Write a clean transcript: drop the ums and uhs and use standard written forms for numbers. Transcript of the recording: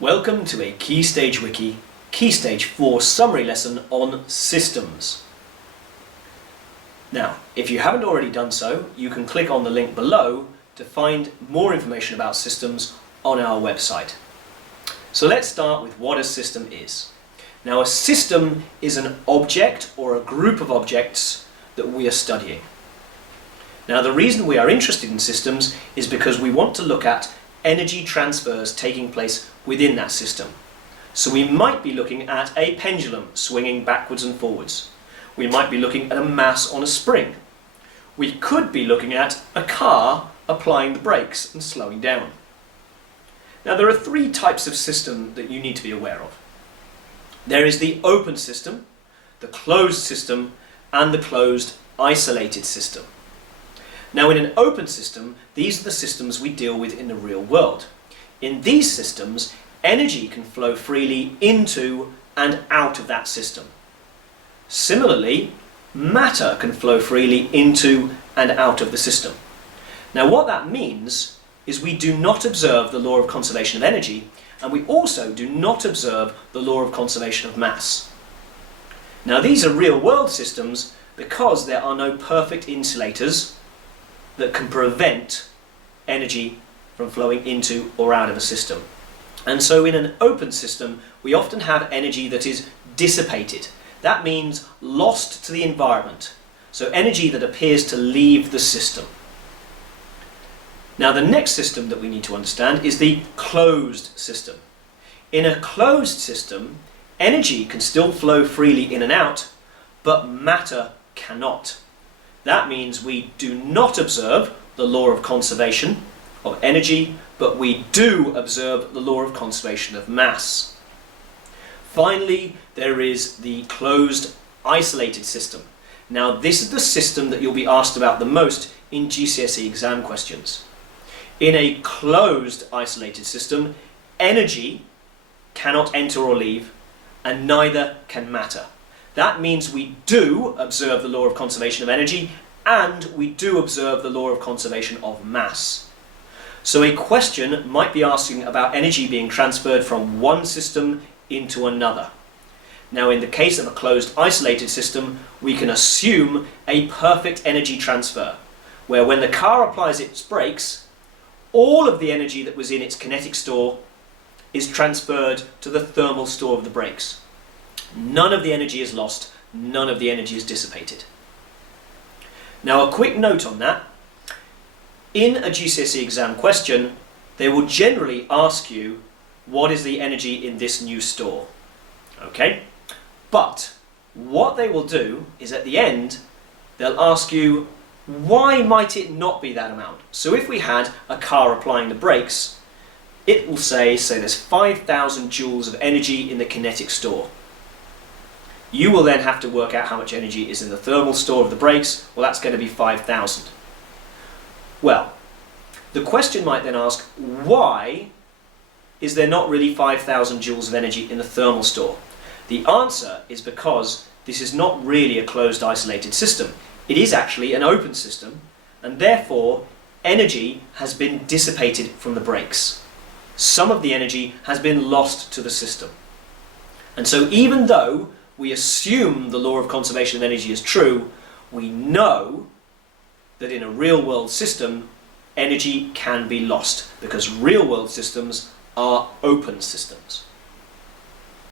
Welcome to a KeyStageWiki KeyStage4 summary lesson on systems. Now, if you haven't already done so, you can click on the link below to find more information about systems on our website. So let's start with what a system is. Now, a system is an object or a group of objects that we are studying. Now, the reason we are interested in systems is because we want to look at energy transfers taking place within that system. So we might be looking at a pendulum swinging backwards and forwards. We might be looking at a mass on a spring. We could be looking at a car applying the brakes and slowing down. Now, there are three types of system that you need to be aware of. There is the open system, the closed system, and the closed isolated system. Now, in an open system, these are the systems we deal with in the real world. In these systems, energy can flow freely into and out of that system. Similarly, matter can flow freely into and out of the system. Now, what that means is we do not observe the law of conservation of energy, and we also do not observe the law of conservation of mass. Now, these are real-world systems because there are no perfect insulators that can prevent energy from flowing into or out of a system. And so in an open system, we often have energy that is dissipated. That means lost to the environment. So energy that appears to leave the system. Now, the next system that we need to understand is the closed system. In a closed system, energy can still flow freely in and out, but matter cannot. That means we do not observe the law of conservation of energy, but we do observe the law of conservation of mass. Finally, there is the closed isolated system. Now, this is the system that you'll be asked about the most in GCSE exam questions. In a closed isolated system, energy cannot enter or leave, and neither can matter. That means we do observe the law of conservation of energy, and we do observe the law of conservation of mass. So a question might be asking about energy being transferred from one system into another. Now, in the case of a closed isolated system, we can assume a perfect energy transfer, where when the car applies its brakes, all of the energy that was in its kinetic store is transferred to the thermal store of the brakes. None of the energy is lost, none of the energy is dissipated. Now, a quick note on that. In a GCSE exam question, they will generally ask you, what is the energy in this new store? Okay? But what they will do is at the end, they'll ask you, why might it not be that amount? So if we had a car applying the brakes, it will say there's 5,000 joules of energy in the kinetic store. You will then have to work out how much energy is in the thermal store of the brakes. Well, that's going to be 5,000. Well, the question might then ask, why is there not really 5,000 joules of energy in the thermal store? The answer is because this is not really a closed isolated system. It is actually an open system, and therefore energy has been dissipated from the brakes. Some of the energy has been lost to the system. And so even though we assume the law of conservation of energy is true, we know that in a real-world system, energy can be lost, because real-world systems are open systems.